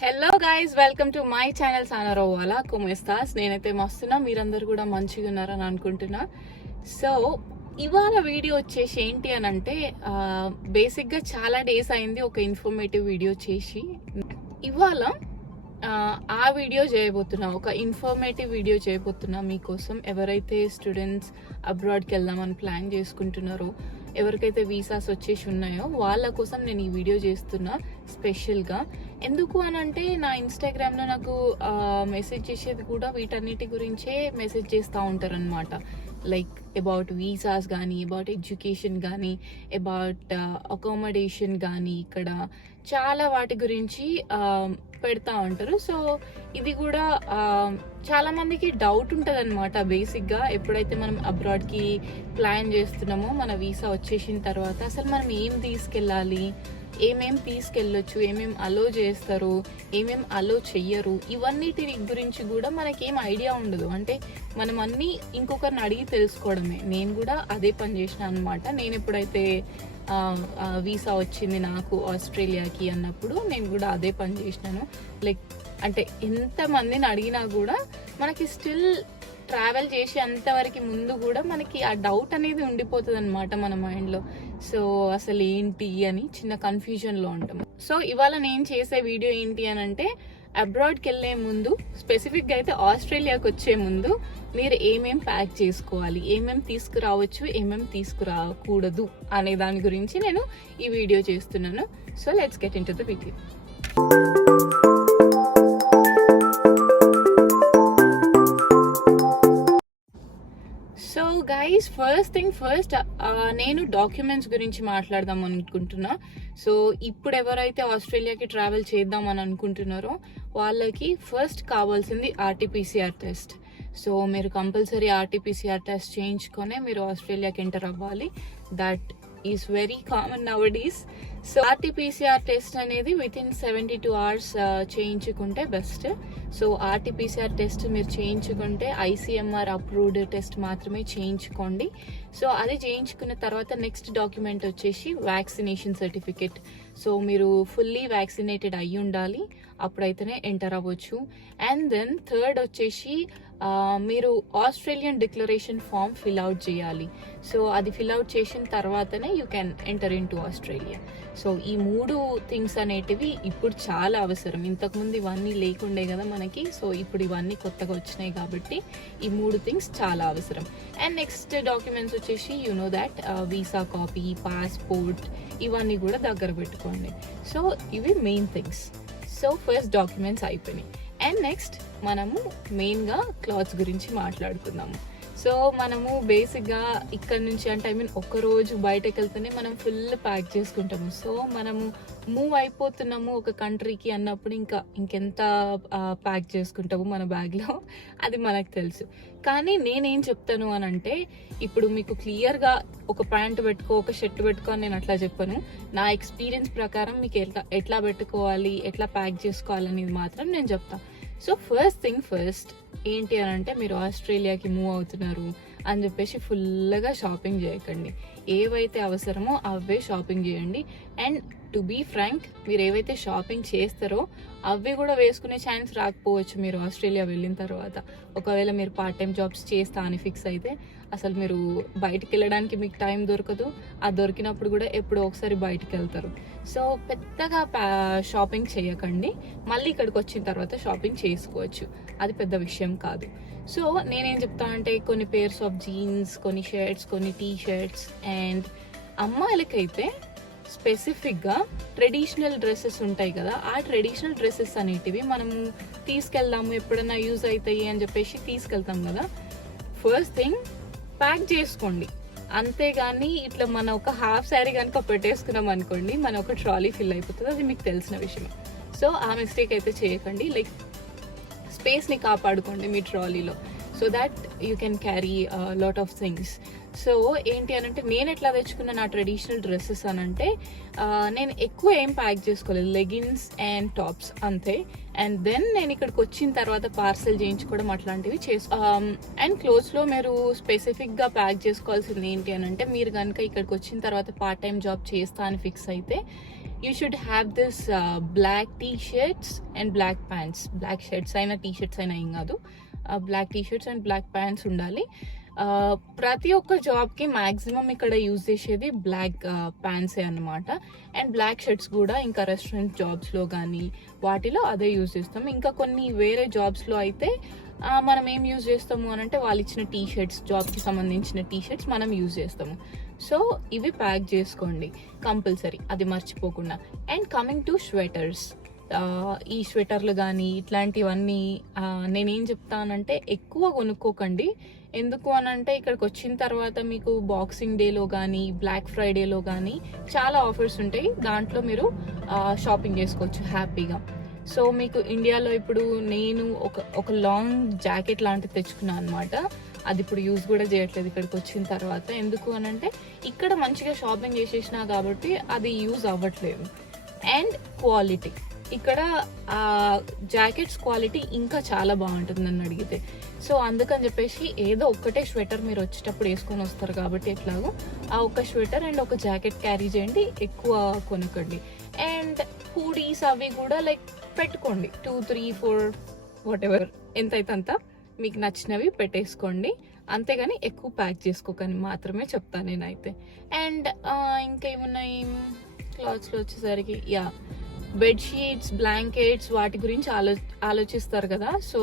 Hello guys, welcome to my channel సానారోవాలా కుమేస్తాస్. నేనైతే మస్తున్నా, మీరందరూ కూడా మంచిగా ఉన్నారని అనుకుంటున్నా. సో ఇవాళ వీడియో వచ్చేసి ఏంటి అని అంటే బేసిక్గా చాలా డేస్ అయింది ఒక ఇన్ఫర్మేటివ్ వీడియో చేసి. ఇవాళ ఆ వీడియో చేయబోతున్నా, ఒక ఇన్ఫర్మేటివ్ వీడియో చేయబోతున్నా మీకోసం. ఎవరైతే స్టూడెంట్స్ అబ్రాడ్కి వెళ్దామని ప్లాన్ చేసుకుంటున్నారో, ఎవరికైతే వీసాస్ వచ్చేసి ఉన్నాయో వాళ్ళ కోసం నేను ఈ వీడియో చేస్తున్నా స్పెషల్గా. ఎందుకు అని అంటే నా ఇన్స్టాగ్రామ్లో నాకు మెసేజ్ చేసేది కూడా వీటన్నిటి గురించే మెసేజ్ చేస్తూ ఉంటారనమాట. లైక్ అబౌట్ వీసాస్ కానీ, అబౌట్ ఎడ్యుకేషన్ కానీ, అబౌట్ అకామిడేషన్ కానీ, ఇక్కడ చాలా వాటి గురించి పెడతా ఉంటారు. సో ఇది కూడా చాలా మందికి డౌట్ ఉంటుంది అనమాట. బేసిక్గా ఎప్పుడైతే మనం అబ్రాడ్కి ప్లాన్ చేస్తున్నామో, మన వీసా వచ్చేసిన తర్వాత అసలు మనం ఏం తీసుకెళ్ళాలి, ఏమేం తీసుకెళ్ళొచ్చు, ఏమేం అలో చేస్తారు, ఏమేం అలో చెయ్యరు, ఇవన్నిటి గురించి కూడా మనకేం ఐడియా ఉండదు. అంటే మనం అన్నీ ఇంకొకరిని అడిగి తెలుసుకోవడమే. నేను కూడా అదే పని చేసిన అనమాట. నేను ఎప్పుడైతే వీసా వచ్చింది నాకు ఆస్ట్రేలియాకి అన్నప్పుడు నేను కూడా అదే పని చేసినాను. లైక్ అంటే ఎంతమందిని అడిగినా కూడా మనకి స్టిల్ ట్రావెల్ చేసి అంతవరకు ముందు కూడా మనకి ఆ డౌట్ అనేది ఉండిపోతుంది అనమాట మన మైండ్లో. సో అసలు ఏంటి అని చిన్న కన్ఫ్యూజన్లో ఉంటాము. సో ఇవాళ నేను చేసే వీడియో ఏంటి అని అంటే, అబ్రాడ్కి వెళ్ళే ముందు, స్పెసిఫిక్గా అయితే ఆస్ట్రేలియాకి వచ్చే ముందు మీరు ఏమేం ప్యాక్ చేసుకోవాలి, ఏమేం తీసుకురావచ్చు, ఏమేం తీసుకురాకూడదు అనే దాని గురించి నేను ఈ వీడియో చేస్తున్నాను. So let's get in to the video. So guys, first thing first, నేను డాక్యుమెంట్స్ గురించి మాట్లాడదాం అనుకుంటున్నా. సో ఇప్పుడు ఎవరైతే ఆస్ట్రేలియాకి ట్రావెల్ చేద్దాం అని అనుకుంటున్నారో వాళ్ళకి ఫస్ట్ కావాల్సింది ఆర్టీపీసీఆర్ టెస్ట్. సో మీరు కంపల్సరీ ఆర్టీపీసీఆర్ టెస్ట్ చేయించుకొనే మీరు ఆస్ట్రేలియాకి ఎంటర్ అవ్వాలి. That is very common now days. So RTPCR test అనేది వితిన్ 72 hours చేయించుకుంటే బెస్ట్. సో ఆర్టీపీసీఆర్ టెస్ట్ మీరు చేయించుకుంటే ఐసీఎంఆర్ అప్రూవ్డ్ టెస్ట్ మాత్రమే చేయించుకోండి. సో అది చేయించుకున్న తర్వాత నెక్స్ట్ డాక్యుమెంట్ వచ్చేసి వ్యాక్సినేషన్ సర్టిఫికేట్. సో మీరు ఫుల్లీ వ్యాక్సినేటెడ్ అయ్యి ఉండాలి, అప్పుడైతేనే ఎంటర్ అవ్వచ్చు. అండ్ దెన్ థర్డ్ వచ్చేసి మీరు ఆస్ట్రేలియన్ డిక్లరేషన్ ఫామ్ ఫిల్అవుట్ చేయాలి. సో అది ఫిల్అవుట్ చేసిన తర్వాతనే you can enter in to Australia. So ఈ 3 థింగ్స్ అనేటివి ఇప్పుడు చాలా అవసరం. ఇంతకుముందు ఇవన్నీ లేకుండే కదా మనకి. సో ఇప్పుడు ఇవన్నీ కొత్తగా వచ్చినాయి కాబట్టి ఈ 3 థింగ్స్ చాలా అవసరం. అండ్ నెక్స్ట్ డాక్యుమెంట్స్ వచ్చేసి you know that visa copy, passport, ఇవన్నీ కూడా దగ్గర పెట్టుకోండి. సో ఇవి main things. So first documents అయిపోయినాయి. అండ్ నెక్స్ట్ మనము మెయిన్గా క్లాత్స్ గురించి మాట్లాడుకుందాము. సో మనము బేసిక్గా ఇక్కడ నుంచి అంటే ఒక్కరోజు బయటకు వెళ్తేనే మనం ఫుల్ ప్యాక్ చేసుకుంటాము. సో మనము మూవ్ అయిపోతున్నాము ఒక కంట్రీకి అన్నప్పుడు ఇంకెంత ప్యాక్ చేసుకుంటాము మన బ్యాగ్లో, అది మనకు తెలుసు. కానీ నేనేం చెప్తాను అని అంటే, ఇప్పుడు మీకు క్లియర్గా ఒక ప్యాంట్ పెట్టుకో, ఒక షర్ట్ పెట్టుకో అని నేను అట్లా చెప్పను. నా ఎక్స్పీరియన్స్ ప్రకారం మీకు ఎట్లా పెట్టుకోవాలి, ఎట్లా ప్యాక్ చేసుకోవాలనేది మాత్రం నేను చెప్తాను. సో ఫస్ట్ థింగ్ ఫస్ట్ ఏంటి అని అంటే, మీరు ఆస్ట్రేలియాకి మూవ్ అవుతున్నారు అని చెప్పేసి ఫుల్గా షాపింగ్ చేయకండి. ఏవైతే అవసరమో అవే షాపింగ్ చేయండి. అండ్ టు బీ ఫ్రాంక్, మీరు ఏవైతే షాపింగ్ చేస్తారో అవి కూడా వేసుకునే ఛాన్స్ రాకపోవచ్చు మీరు ఆస్ట్రేలియా వెళ్ళిన తర్వాత. ఒకవేళ మీరు పార్ట్ టైం జాబ్స్ చేస్తా అని ఫిక్స్ అయితే అసలు మీరు బయటికి వెళ్ళడానికి మీకు టైం దొరకదు. ఆ దొరికినప్పుడు కూడా ఎప్పుడో ఒకసారి బయటికి వెళ్తారు. సో పెద్దగా షాపింగ్ చేయకండి, మళ్ళీ ఇక్కడికి వచ్చిన తర్వాత షాపింగ్ చేసుకోవచ్చు, అది పెద్ద విషయం కాదు. సో నేనేం చెప్తా అంటే, కొన్ని పేర్స్ ఆఫ్ జీన్స్, కొన్ని షర్ట్స్, కొన్ని టీ షర్ట్స్. అండ్ అమ్మాయిలకైతే స్పెసిఫిక్గా ట్రెడిషనల్ డ్రెస్సెస్ ఉంటాయి కదా, ఆ ట్రెడిషనల్ డ్రెస్సెస్ అనేటివి మనము తీసుకెళ్దాము, ఎప్పుడైనా యూజ్ అవుతాయి అని చెప్పేసి తీసుకెళ్తాం కదా. ఫస్ట్ థింగ్ ప్యాక్ చేసుకోండి. అంతేగాని ఇట్లా మన ఒక హాఫ్ శారీ కనుక పెట్టేసుకున్నాం అనుకోండి, మన ఒక ట్రాలీ ఫిల్ అయిపోతుంది, అది మీకు తెలిసిన విషయం. సో ఆ మిస్టేక్ అయితే చేయకండి. లైక్ స్పేస్ని కాపాడుకోండి మీ ట్రాలీలో, so that you can carry lot of things. So ఏంటి అని అంటే, నేను ఎట్లా తెచ్చుకున్న నా ట్రెడిషనల్ డ్రెస్సెస్ అని అంటే, నేను ఎక్కువ ఏం ప్యాక్ చేసుకోలేదు, లెగిన్స్ అండ్ టాప్స్ అంతే. అండ్ దెన్ నేను ఇక్కడికి వచ్చిన తర్వాత పార్సల్ చేయించుకోవడం అట్లాంటివి అండ్ క్లోత్స్లో మీరు స్పెసిఫిక్గా ప్యాక్ చేసుకోవాల్సింది ఏంటి అని అంటే, మీరు కనుక ఇక్కడికి వచ్చిన తర్వాత పార్ట్ టైం జాబ్ చేస్తా అని ఫిక్స్ అయితే you should have this black T shirts and black pants. Black shirts అయినా టీ షర్ట్స్ అయినా ఏం కాదు, black T shirts and black pants ఉండాలి. ప్రతి ఒక్క జాబ్కి మ్యాక్సిమం ఇక్కడ యూజ్ చేసేది బ్లాక్ ప్యాంట్సే అనమాట. అండ్ బ్లాక్ షర్ట్స్ కూడా ఇంకా రెస్టారెంట్ జాబ్స్లో కానీ వాటిలో అదే యూజ్ చేస్తాం. ఇంకా కొన్ని వేరే జాబ్స్లో అయితే మనం ఏం యూజ్ చేస్తాము అని అంటే వాళ్ళు ఇచ్చిన టీ షర్ట్స్, జాబ్కి సంబంధించిన టీ షర్ట్స్ మనం యూజ్ చేస్తాము. సో ఇవి ప్యాక్ చేసుకోండి కంపల్సరీ, అది మర్చిపోకుండా. అండ్ కమింగ్ టు స్వెటర్స్, ఈ స్వెటర్లు కానీ ఇట్లాంటివన్నీ నేనేం చెప్తానంటే ఎక్కువ కొనుక్కోకండి. ఎందుకు అని అంటే ఇక్కడికి వచ్చిన తర్వాత మీకు బాక్సింగ్ డేలో కానీ బ్లాక్ ఫ్రైడేలో కానీ చాలా ఆఫర్స్ ఉంటాయి, దాంట్లో మీరు షాపింగ్ చేసుకోవచ్చు హ్యాపీగా. సో మీకు ఇండియాలో ఇప్పుడు నేను ఒక లాంగ్ జాకెట్ లాంటిది తెచ్చుకున్నాను అనమాట. అది ఇప్పుడు యూజ్ కూడా చేయట్లేదు ఇక్కడికి వచ్చిన తర్వాత. ఎందుకు అని అంటే ఇక్కడ మంచిగా షాపింగ్ చేసేసినా కాబట్టి అది యూజ్ అవ్వట్లేదు. అండ్ క్వాలిటీ, ఇక్కడ జాకెట్స్ క్వాలిటీ ఇంకా చాలా బాగుంటుంది నన్ను అడిగితే. సో అందుకని చెప్పేసి ఏదో ఒక్కటే స్వెటర్ మీరు వచ్చేటప్పుడు వేసుకొని వస్తారు కాబట్టి ఎట్లాగో ఆ ఒక్క స్వెటర్ అండ్ ఒక జాకెట్ క్యారీ చేయండి, ఎక్కువ కొనకండి. అండ్ హూడీస్ అవి కూడా లైక్ పెట్టుకోండి, 2, 3, 4 వాటెవర్ ఎంతైతే అంత మీకు నచ్చినవి పెట్టేసుకోండి, అంతేగాని ఎక్కువ ప్యాక్ చేసుకోకని మాత్రమే చెప్తాను నేనైతే. అండ్ ఇంకా ఏమున్నాయి క్లాత్స్లో వచ్చేసరికి, బెడ్షీట్స్, బ్లాంకెట్స్ వాటి గురించి ఆలోచిస్తారు కదా. సో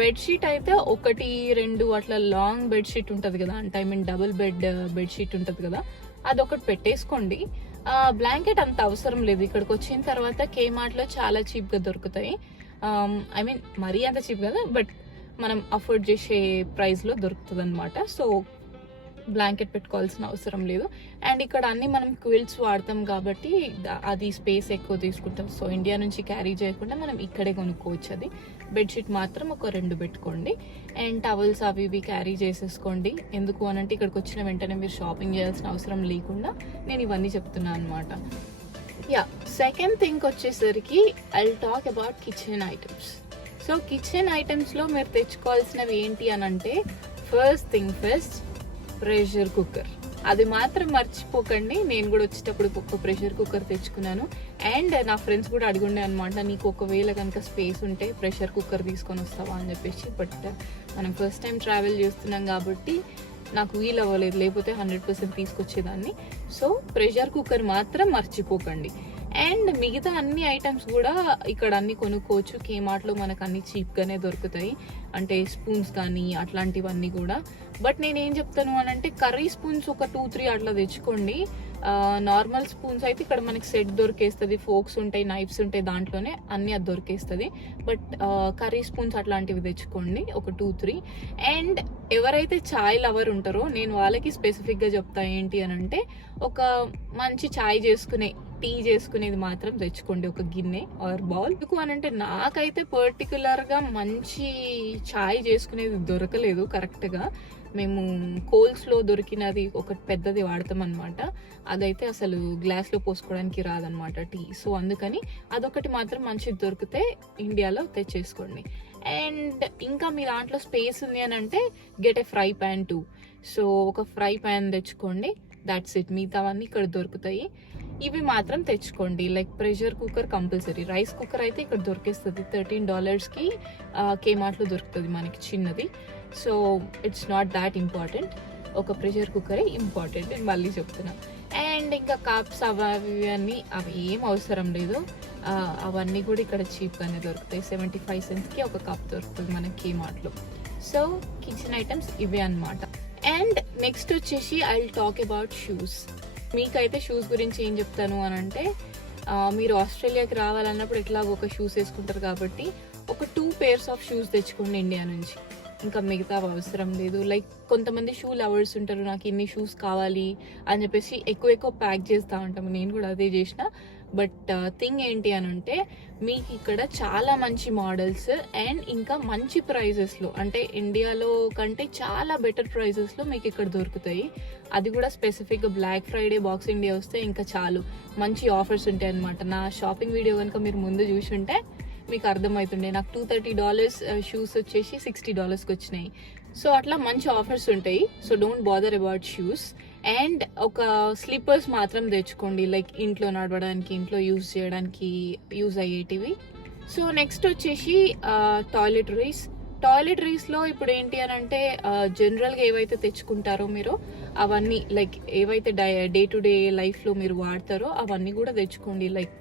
బెడ్షీట్ అయితే 1, 2 అట్లా లాంగ్ బెడ్షీట్ ఉంటుంది కదా, అంటే ఐ మీన్ డబుల్ బెడ్షీట్ ఉంటుంది కదా, అదొకటి పెట్టేసుకోండి. బ్లాంకెట్ అంత అవసరం లేదు. ఇక్కడికి వచ్చిన తర్వాత కేమార్ట్లో చాలా చీప్గా దొరుకుతాయి. ఐ మీన్ మరీ అంత చీప్ కదా, బట్ మనం అఫోర్డ్ చేసే ప్రైస్లో దొరుకుతుంది అనమాట. సో బ్లాంకెట్ పెట్టుకోవాల్సిన అవసరం లేదు. అండ్ ఇక్కడ అన్ని మనం క్విల్ట్స్ వాడతాం కాబట్టి అది స్పేస్ ఎక్కువ తీసుకుంటాం. సో ఇండియా నుంచి క్యారీ చేయకుండా మనం ఇక్కడే కొనుక్కోవచ్చు. అది బెడ్షీట్ మాత్రం ఒక 2 పెట్టుకోండి. అండ్ టవల్స్ అవి ఇవి క్యారీ చేసేసుకోండి. ఎందుకు అనంటే ఇక్కడికి వచ్చిన వెంటనే మీరు షాపింగ్ చేయాల్సిన అవసరం లేకుండా నేను ఇవన్నీ చెప్తున్నాను అనమాట. సెకండ్ థింగ్ వచ్చేసరికి I will talk about kitchen items. So kitchen ఐటమ్స్లో మీరు తెచ్చుకోవాల్సినవి ఏంటి అని అంటే, first thing first pressure cooker. అది మాత్రం మర్చిపోకండి. నేను కూడా వచ్చేటప్పుడు ఒక ప్రెషర్ కుక్కర్ తెచ్చుకున్నాను. అండ్ నా ఫ్రెండ్స్ కూడా అడిగుండే అనమాట, నీకు ఒకవేళ కనుక స్పేస్ ఉంటే ప్రెషర్ కుక్కర్ తీసుకొని వస్తావా అని చెప్పేసి. బట్ మనం ఫస్ట్ టైం ట్రావెల్ చేస్తున్నాం కాబట్టి నాకు వీలు అవ్వలేదు, లేకపోతే 100% తీసుకొచ్చేదాన్ని. సో ప్రెషర్ కుక్కర్ మాత్రం మర్చిపోకండి. అండ్ మిగతా అన్ని ఐటమ్స్ కూడా ఇక్కడ అన్ని కొనుక్కోవచ్చు. కేమార్ట్లో మనకు అన్ని చీప్గానే దొరుకుతాయి, అంటే స్పూన్స్ కానీ అట్లాంటివన్నీ కూడా. బట్ నేనేం చెప్తాను అని అంటే, కర్రీ స్పూన్స్ ఒక 2, 3 అట్లా తెచ్చుకోండి. నార్మల్ స్పూన్స్ అయితే ఇక్కడ మనకి సెట్ దొరికేస్తుంది, ఫోక్స్ ఉంటాయి, నైఫ్స్ ఉంటాయి, దాంట్లోనే అన్ని అది దొరికేస్తుంది. బట్ కర్రీ స్పూన్స్ అట్లాంటివి తెచ్చుకోండి ఒక 2, 3. అండ్ ఎవరైతే చాయ్ లవర్ ఉంటారో నేను వాళ్ళకి స్పెసిఫిక్గా చెప్తా ఏంటి అని అంటే, ఒక మంచి చాయ్ చేసుకునే, టీ చేసుకునేది మాత్రం తెచ్చుకోండి, ఒక గిన్నె ఆర్ బౌల్. ఎందుకు అని అంటే నాకైతే పర్టికులర్గా మంచి చాయ్ చేసుకునేది దొరకలేదు కరెక్ట్గా. మేము కోల్స్లో దొరికినది ఒకటి పెద్దది వాడతాం అనమాట, అదైతే అసలు గ్లాస్లో పోసుకోవడానికి రాదనమాట టీ. సో అందుకని అదొకటి మాత్రం మంచిది దొరికితే ఇండియాలో తెచ్చేసుకోండి. అండ్ ఇంకా మీ దాంట్లో స్పేస్ ఉంది అని అంటే get a fry pan two. So ఒక ఫ్రై ప్యాన్ తెచ్చుకోండి, దాట్స్ ఇట్. మిగతావన్నీ ఇక్కడ దొరుకుతాయి, ఇవి మాత్రం తెచ్చుకోండి. Like pressure cooker compulsory. Rice cooker అయితే ఇక్కడ దొరికేస్తుంది $13కి, కేమార్ట్లో దొరుకుతుంది మనకి చిన్నది. So it's not that important, ఒక ప్రెషర్ కుక్కరే ఇంపార్టెంట్ అని మళ్ళీ చెప్తున్నా. అండ్ ఇంకా కప్స్ అవి ఏం అవసరం లేదు, అవన్నీ కూడా ఇక్కడ చీప్గానే దొరుకుతాయి. 75 cents ఒక కప్ దొరుకుతుంది మనకి కేమార్ట్లో. సో కిచెన్ ఐటమ్స్ ఇవే అనమాట. అండ్ నెక్స్ట్ వచ్చేసి I will talk about shoes. మీకైతే షూస్ గురించి ఏం చెప్తాను అని అంటే, మీరు ఆస్ట్రేలియాకి రావాలన్నప్పుడు ఎట్లాగో ఒక షూస్ వేసుకుంటారు కాబట్టి ఒక 2 pairs ఆఫ్ షూస్ తెచ్చుకోండి ఇండియా నుంచి. ఇంకా మిగతా అవసరం లేదు. లైక్ కొంతమంది షూ లవర్స్ ఉంటారు, నాకు ఇన్ని షూస్ కావాలి అని చెప్పేసి ఎక్కువ ప్యాక్ చేస్తూ ఉంటాము. నేను కూడా అదే చేసిన. బట్ థింగ్ ఏంటి అని అంటే, మీకు ఇక్కడ చాలా మంచి మోడల్స్ అండ్ ఇంకా మంచి ప్రైజెస్లో, అంటే ఇండియాలో కంటే చాలా బెటర్ ప్రైజెస్లో మీకు ఇక్కడ దొరుకుతాయి. అది కూడా స్పెసిఫిక్గా బ్లాక్ ఫ్రైడే, బాక్సింగ్ డే వస్తే ఇంకా చాలు మంచి ఆఫర్స్ ఉంటాయి అనమాట. నా షాపింగ్ వీడియో కనుక మీరు ముందు చూసి ఉంటే మీకు అర్థమవుతుండే. నాకు $230 షూస్ వచ్చేసి $60కి వచ్చినాయి. సో అట్లా మంచి ఆఫర్స్ ఉంటాయి. So don't bother about shoes. And ఒక స్లీపర్స్ మాత్రం తెచ్చుకోండి, లైక్ ఇంట్లో నడవడానికి, ఇంట్లో యూజ్ చేయడానికి యూజ్ అయ్యేటివి. సో నెక్స్ట్ వచ్చేసి టాయిలెటరీస్లో ఇప్పుడు ఏంటి అని అంటే జనరల్గా ఏవైతే తెచ్చుకుంటారో మీరు అవన్నీ, లైక్ ఏవైతే డే టు డే లైఫ్లో మీరు వాడతారో అవన్నీ కూడా తెచ్చుకోండి. లైక్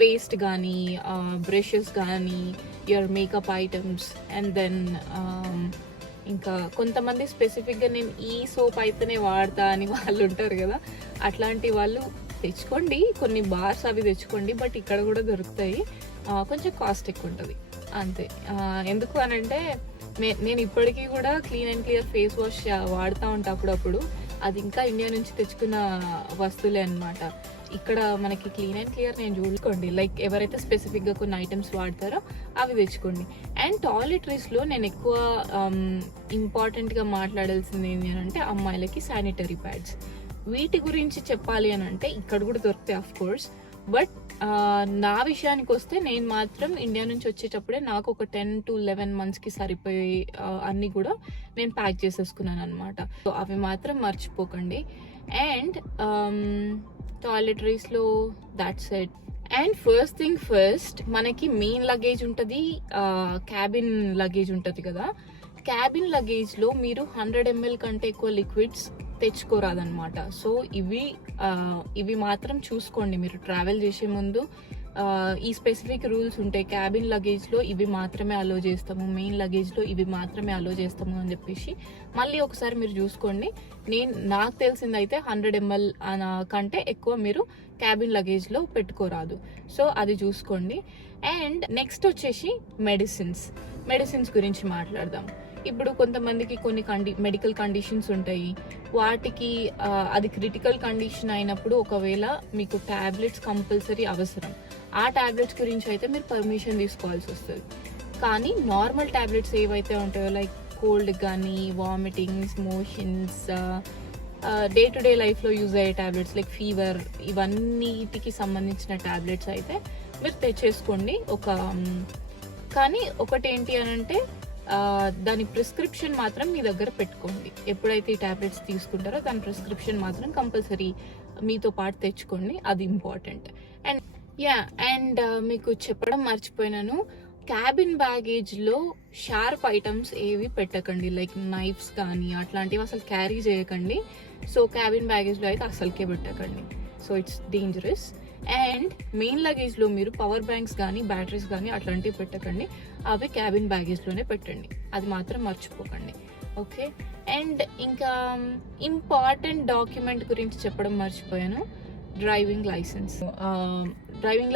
పేస్ట్ కానీ, బ్రషెస్ కానీ, your makeup items. And then ఇంకా కొంతమంది స్పెసిఫిక్గా నేను ఈ సోప్ అయితేనే వాడతా అని వాళ్ళు ఉంటారు కదా, అట్లాంటి వాళ్ళు తెచ్చుకోండి. కొన్ని బార్స్ అవి తెచ్చుకోండి, బట్ ఇక్కడ కూడా దొరుకుతాయి. కొంచెం కాస్ట్ ఎక్కువ ఉంటుంది అంతే. ఎందుకు అని అంటే నేను ఇప్పటికీ కూడా clean and clear face wash వాడుతూ ఉంటాను అప్పుడప్పుడు. అది ఇంకా ఇండియా నుంచి తెచ్చుకున్న వస్తువులే అనమాట. ఇక్కడ మనకి క్లీన్ అండ్ క్లియర్ నేను చూసుకోండి, లైక్ ఎవరైతే స్పెసిఫిక్గా కొన్ని ఐటమ్స్ వాడతారో అవి తెచ్చుకోండి. అండ్ టాయిలెటరీస్లో నేను ఎక్కువ ఇంపార్టెంట్గా మాట్లాడాల్సింది ఏంటి అంటే అమ్మాయిలకి శానిటరీ ప్యాడ్స్. వీటి గురించి చెప్పాలి అని అంటే ఇక్కడ కూడా దొరుకుతాయి ఆఫ్ కోర్స్, బట్ నా విషయానికి వస్తే నేను మాత్రం ఇండియా నుంచి వచ్చేటప్పుడే నాకు ఒక 10 to 11 monthsకి సరిపోయి అన్నీ కూడా నేను ప్యాక్ చేసేసుకున్నాను అనమాట. సో అవి మాత్రం మర్చిపోకండి. అండ్ టాయిలెటరీస్లో that's it. And first thing first, మనకి మెయిన్ లగేజ్ ఉంటుంది, క్యాబిన్ లగేజ్ ఉంటుంది కదా. క్యాబిన్ లగేజ్లో మీరు 100 ml కంటే ఎక్కువ లిక్విడ్స్ తెచ్చుకోరాదనమాట. సో ఇవి మాత్రం చూసుకోండి మీరు ట్రావెల్ చేసే ముందు. ఈ స్పెసిఫిక్ రూల్స్ ఉంటాయి, క్యాబిన్ లగేజ్లో ఇవి మాత్రమే అలో చేస్తాము, మెయిన్ లగేజ్లో ఇవి మాత్రమే అలో చేస్తాము అని చెప్పేసి మళ్ళీ ఒకసారి మీరు చూసుకోండి. నాకు తెలిసిందైతే 100 ml కంటే ఎక్కువ మీరు క్యాబిన్ లగేజ్లో పెట్టుకోరాదు. సో అది చూసుకోండి. అండ్ నెక్స్ట్ వచ్చేసి మెడిసిన్స్ గురించి మాట్లాడదాం. ఇప్పుడు కొంతమందికి కొన్ని మెడికల్ కండిషన్స్ ఉంటాయి, వాటికి అది క్రిటికల్ కండిషన్ అయినప్పుడు ఒకవేళ మీకు టాబ్లెట్స్ కంపల్సరీ అవసరం. ఆ టాబ్లెట్స్ గురించి అయితే మీరు పర్మిషన్ తీసుకోవాల్సి వస్తుంది. కానీ నార్మల్ టాబ్లెట్స్ ఏవైతే ఉంటాయో, లైక్ కోల్డ్ కానీ, vomitings, motions, day to day లైఫ్లో యూజ్ అయ్యే టాబ్లెట్స్ లైక్ ఫీవర్, ఇవన్నిటికి సంబంధించిన టాబ్లెట్స్ అయితే మీరు తెచ్చేసుకోండి. కానీ ఒకటి ఏంటి అని అంటే దాని ప్రిస్క్రిప్షన్ మాత్రం మీ దగ్గర పెట్టుకోండి. ఎప్పుడైతే ఈ టాబ్లెట్స్ తీసుకుంటారో దాని ప్రిస్క్రిప్షన్ మాత్రం కంపల్సరీ మీతో పాటు తెచ్చుకోండి, అది ఇంపార్టెంట్. అండ్ మీకు చెప్పడం మర్చిపోయినాను, క్యాబిన్ బ్యాగేజ్లో షార్ప్ ఐటమ్స్ ఏవి పెట్టకండి, లైక్ నైఫ్స్ కానీ అట్లాంటివి అసలు క్యారీ చేయకండి. సో క్యాబిన్ బ్యాగేజ్లో అయితే అసలుకే పెట్టకండి. So it's dangerous. And main లగేజ్లో మీరు పవర్ బ్యాంక్స్ కానీ, బ్యాటరీస్ కానీ అట్లాంటివి పెట్టకండి, అవి క్యాబిన్ బ్యాగేజ్లోనే పెట్టండి, అది మాత్రం మర్చిపోకండి. ఓకే. అండ్ ఇంకా ఇంపార్టెంట్ డాక్యుమెంట్ గురించి చెప్పడం మర్చిపోయాను, డ్రైవింగ్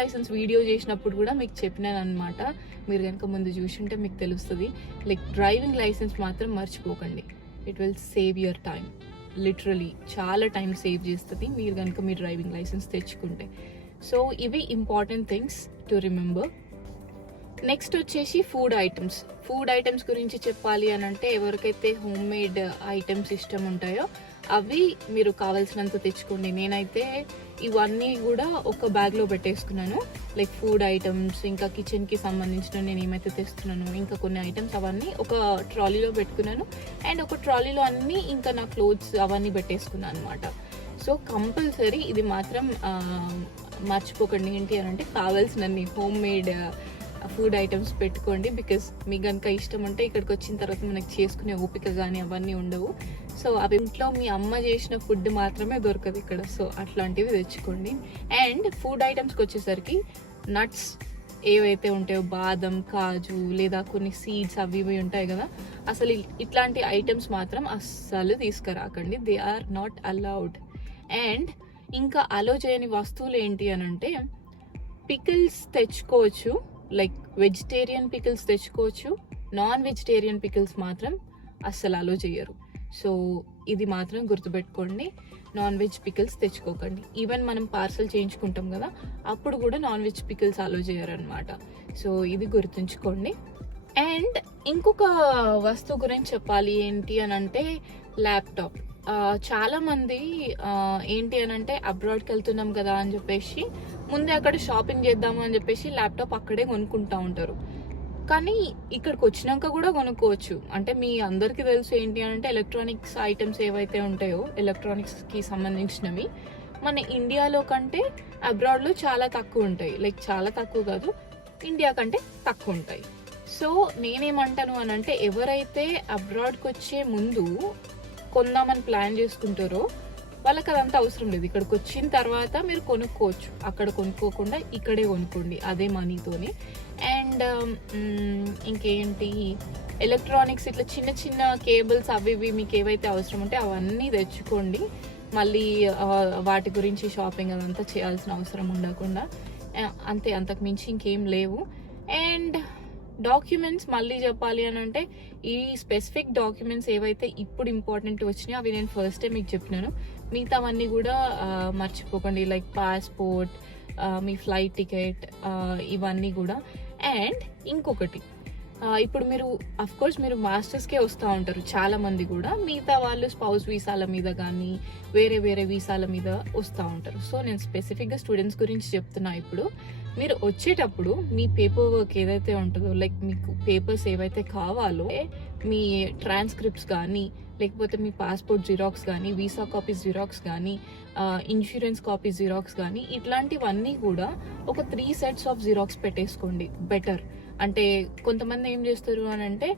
లైసెన్స్ వీడియో చేసినప్పుడు కూడా మీకు చెప్పినాను అనమాట. మీరు కనుక ముందు చూసుంటే మీకు తెలుస్తుంది. లైక్ డ్రైవింగ్ లైసెన్స్ మాత్రం మర్చిపోకండి. It will save your time, literally చాలా టైం సేవ్ చేస్తుంది మీరు కనుక మీ డ్రైవింగ్ లైసెన్స్ తెచ్చుకుంటే. సో ఇవి important things to remember. Next వచ్చేసి ఫుడ్ ఐటమ్స్ గురించి చెప్పాలి అని అంటే ఎవరికైతే హోమ్ మేడ్ ఐటమ్స్ ఇష్టం ఉంటాయో అవి మీరు కావాల్సినంత తెచ్చుకోండి. నేనైతే ఇవన్నీ కూడా ఒక బ్యాగ్లో పెట్టేసుకున్నాను, లైక్ ఫుడ్ ఐటమ్స్, ఇంకా కిచెన్కి సంబంధించిన నేను ఏమైతే తెస్తున్నానో ఇంకా కొన్ని ఐటమ్స్ అవన్నీ ఒక ట్రాలీలో పెట్టుకున్నాను. అండ్ ఒక ట్రాలీలో అన్నీ ఇంకా నా క్లోత్స్ అవన్నీ పెట్టేసుకున్నాను అనమాట. సో కంపల్సరీ ఇది మాత్రం మర్చిపోకండి. ఏంటి అని అంటే కావాల్సినన్ని హోమ్ మేడ్ ఫుడ్ ఐటమ్స్ పెట్టుకోండి. బికాస్ మీకు కనుక ఇష్టం ఉంటే ఇక్కడికి వచ్చిన తర్వాత మనకి చేసుకునే ఓపిక కానీ అవన్నీ ఉండవు. సో అవి ఇంట్లో మీ అమ్మ చేసిన ఫుడ్ మాత్రమే దొరకదు ఇక్కడ. సో అట్లాంటివి తెచ్చుకోండి. అండ్ ఫుడ్ ఐటమ్స్కి వచ్చేసరికి నట్స్ ఏవైతే ఉంటాయో, బాదం, కాజు, లేదా కొన్ని సీడ్స్ అవి ఇవి ఉంటాయి కదా, అసలు ఇట్లాంటి ఐటమ్స్ మాత్రం అస్సలు తీసుకురాకండి. They are not allowed. And ఇంకా అలో చేయని వస్తువులు ఏంటి అని అంటే పికిల్స్ తెచ్చుకోవచ్చు, లైక్ వెజిటేరియన్ పికిల్స్ తెచ్చుకోవచ్చు, నాన్ వెజిటేరియన్ పికిల్స్ మాత్రం అస్సలు అలో చేయరు. సో ఇది మాత్రం గుర్తుపెట్టుకోండి, నాన్ వెజ్ పికిల్స్ తెచ్చుకోకండి. ఈవెన్ మనం పార్సల్ చేయించుకుంటాం కదా, అప్పుడు కూడా నాన్ వెజ్ పికిల్స్ అలో చేయరు అనమాట. సో ఇది గుర్తుంచుకోండి. అండ్ ఇంకొక వస్తువు గురించి చెప్పాలి ఏంటి అని అంటే చాలా మంది ఏంటి అని అంటే అబ్రాడ్కి వెళ్తున్నాం కదా అని చెప్పేసి ముందే అక్కడ షాపింగ్ చేద్దాము అని చెప్పేసి ల్యాప్టాప్ అక్కడే కొనుక్కుంటా ఉంటారు. కానీ ఇక్కడికి వచ్చినాక కూడా కొనుక్కోవచ్చు. అంటే మీ అందరికీ తెలుసు ఏంటి అంటే ఎలక్ట్రానిక్స్ ఐటమ్స్ ఏవైతే ఉంటాయో ఎలక్ట్రానిక్స్కి సంబంధించినవి మన ఇండియాలో కంటే అబ్రాడ్లో చాలా తక్కువ ఉంటాయి. లైక్ చాలా తక్కువ కాదు, ఇండియా కంటే తక్కువ ఉంటాయి. సో నేనేమంటాను అని అంటే ఎవరైతే అబ్రాడ్కి వచ్చే ముందు కొందామని ప్లాన్ చేసుకుంటారో వాళ్ళకి అదంతా అవసరం లేదు. ఇక్కడికి వచ్చిన తర్వాత మీరు కొనుక్కోవచ్చు. అక్కడ కొనుక్కోకుండా ఇక్కడే కొనుక్కోండి అదే మనీతోని. అండ్ ఇంకేంటి ఎలక్ట్రానిక్స్ ఇట్లా చిన్న చిన్న కేబుల్స్ అవి ఇవి మీకు ఏవైతే అవసరం ఉంటే అవన్నీ తెచ్చుకోండి. మళ్ళీ వాటి గురించి షాపింగ్ అదంతా చేయాల్సిన అవసరం ఉండకుండా అంతే, అంతకు మించి ఇంకేం లేవు. అండ్ డాక్యుమెంట్స్ మళ్ళీ చెప్పాలి అని అంటే ఈ స్పెసిఫిక్ డాక్యుమెంట్స్ ఏవైతే ఇప్పుడు ఇంపార్టెంట్ వచ్చినాయో అవి నేను ఫస్ట్ టైం మీకు చెప్పినాను. మిగతావన్నీ కూడా మర్చిపోకండి, లైక్ పాస్పోర్ట్, మీ ఫ్లైట్ టికెట్, ఇవన్నీ కూడా. అండ్ ఇంకొకటి, ఇప్పుడు మీరు అఫ్కోర్స్ మీరు మాస్టర్స్కే వస్తూ ఉంటారు చాలా మంది కూడా, మిగతా వాళ్ళు స్పౌస్ వీసాల మీద కానీ వేరే వేరే వీసాల మీద వస్తూ ఉంటారు. సో నేను స్పెసిఫిక్గా స్టూడెంట్స్ గురించి చెప్తున్నా. ఇప్పుడు మీరు వచ్చేటప్పుడు మీ పేపర్ వర్క్ ఏదైతే ఉంటుందో, లైక్ మీకు పేపర్స్ ఏవైతే కావాలో మీ ట్రాన్స్క్రిప్ట్స్ కానీ లేకపోతే మీ పాస్పోర్ట్ జిరాక్స్ కానీ వీసా కాపీస్ జిరాక్స్ కానీ ఇన్సూరెన్స్ కాపీస్ జిరాక్స్ కానీ ఇట్లాంటివన్నీ కూడా ఒక 3 sets ఆఫ్ జిరాక్స్ పెట్టేసుకోండి బెటర్. అంటే కొంతమంది ఏం చేస్తారు అని అంటే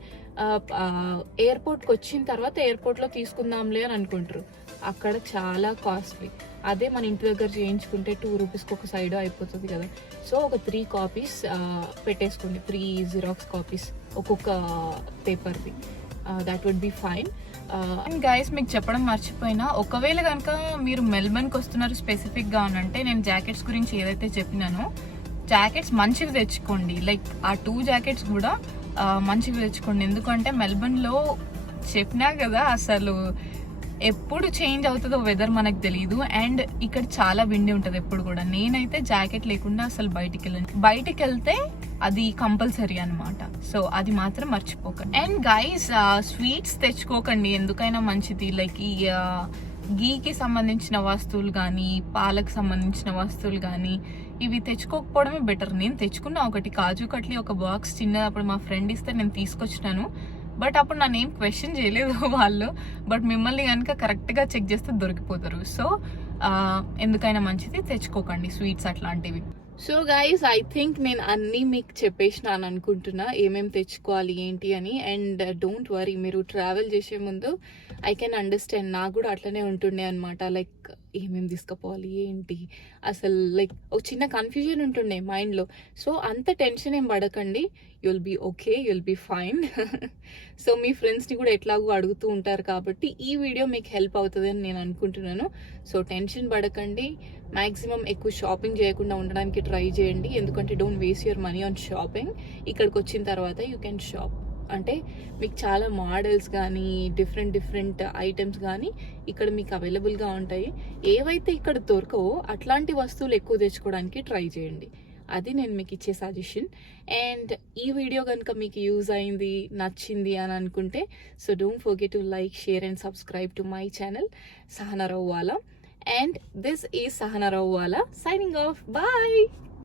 ఎయిర్పోర్ట్కి వచ్చిన తర్వాత ఎయిర్పోర్ట్లో తీసుకుందాంలే అని అనుకుంటారు. అక్కడ చాలా కాస్ట్లీ. అదే మన ఇంటి దగ్గర చేయించుకుంటే 2 రూపీస్కి ఒక సైడ్ అయిపోతుంది కదా. సో ఒక 3 కాపీస్ పెట్టేసుకోండి, 3 జిరాక్స్ కాపీస్ ఒక్కొక్క పేపర్ది. That would be fine. And guys మీకు చెప్పడం మర్చిపోయినా, ఒకవేళ కనుక మీరు మెల్బర్న్కి వస్తున్నారు స్పెసిఫిక్గా అంటే నేను జాకెట్స్ గురించి ఏదైతే చెప్పినానో జాకెట్స్ మంచివి తెచ్చుకోండి. లైక్ ఆ 2 జాకెట్స్ కూడా మంచివి తెచ్చుకోండి. ఎందుకంటే మెల్బర్న్లో చెప్పినా కదా అసలు ఎప్పుడు చేంజ్ అవుతుందో వెదర్ మనకు తెలియదు. అండ్ ఇక్కడ చాలా విండి ఉంటుంది ఎప్పుడు కూడా. నేనైతే జాకెట్ లేకుండా అసలు బయటికి వెళ్తే అది కంపల్సరీ అనమాట. సో అది మాత్రం మర్చిపోకండి. అండ్ గైస్ స్వీట్స్ తెచ్చుకోకండి, ఎందుకైనా మంచిది. లైక్ ఈ గీకి సంబంధించిన వస్తువులు కానీ పాలకు సంబంధించిన వస్తువులు కానీ ఇవి తెచ్చుకోకపోవడమే బెటర్. నేను తెచ్చుకున్నా ఒకటి కాజు కట్లీ ఒక బాక్స్ చిన్నది, అప్పుడు మా ఫ్రెండ్ ఇస్తే నేను తీసుకొచ్చినాను. బట్ అప్పుడు నన్ను ఏం క్వశ్చన్ చేయలేదు వాళ్ళు. బట్ మిమ్మల్ని కనుక కరెక్ట్గా చెక్ చేస్తే దొరికిపోతారు. సో ఎందుకైనా మంచిది తెచ్చుకోకండి స్వీట్స్ అట్లాంటివి. సో గైస్ ఐ థింక్ నేను అన్నీ మీకు చెప్పేసినాను అనుకుంటున్నా ఏమేమి తెచ్చుకోవాలి ఏంటి అని. అండ్ డోంట్ వరీ, మీరు ట్రావెల్ చేసే ముందు ఐ కెన్ అండర్స్టాండ్, నాకు కూడా అట్లనే ఉంటుండే అనమాట. లైక్ ఏమేమి తీసుకుపోవాలి ఏంటి అసలు, లైక్ ఒక చిన్న కన్ఫ్యూజన్ ఉంటుండే మైండ్లో. సో అంత టెన్షన్ ఏం పడకండి, you'll be okay, you'll be fine. So మీ ఫ్రెండ్స్ని కూడా ఎట్లాగో అడుగుతూ ఉంటారు కాబట్టి ఈ వీడియో మీకు హెల్ప్ అవుతుంది అని నేను అనుకుంటున్నాను. సో టెన్షన్ పడకండి, మ్యాక్సిమం ఎక్కువ షాపింగ్ చేయకుండా ఉండడానికి ట్రై చేయండి. ఎందుకంటే don't waste your money on shopping. ఇక్కడికి వచ్చిన తర్వాత యూ కెన్ షాప్. అంటే మీకు చాలా మోడల్స్ కానీ డిఫరెంట్ ఐటమ్స్ కానీ ఇక్కడ మీకు అవైలబుల్గా ఉంటాయి. ఏవైతే ఇక్కడ దొరకవో అట్లాంటి వస్తువులు ఎక్కువ తెచ్చుకోవడానికి ట్రై చేయండి. అది నేను మీకు ఇచ్చే సజెషన్. అండ్ ఈ వీడియో కనుక మీకు యూజ్ అయింది, నచ్చింది అని అనుకుంటే so don't forget to like, share and subscribe to my channel Sahana Rawala. And this is Sahana Rawala signing off. Bye.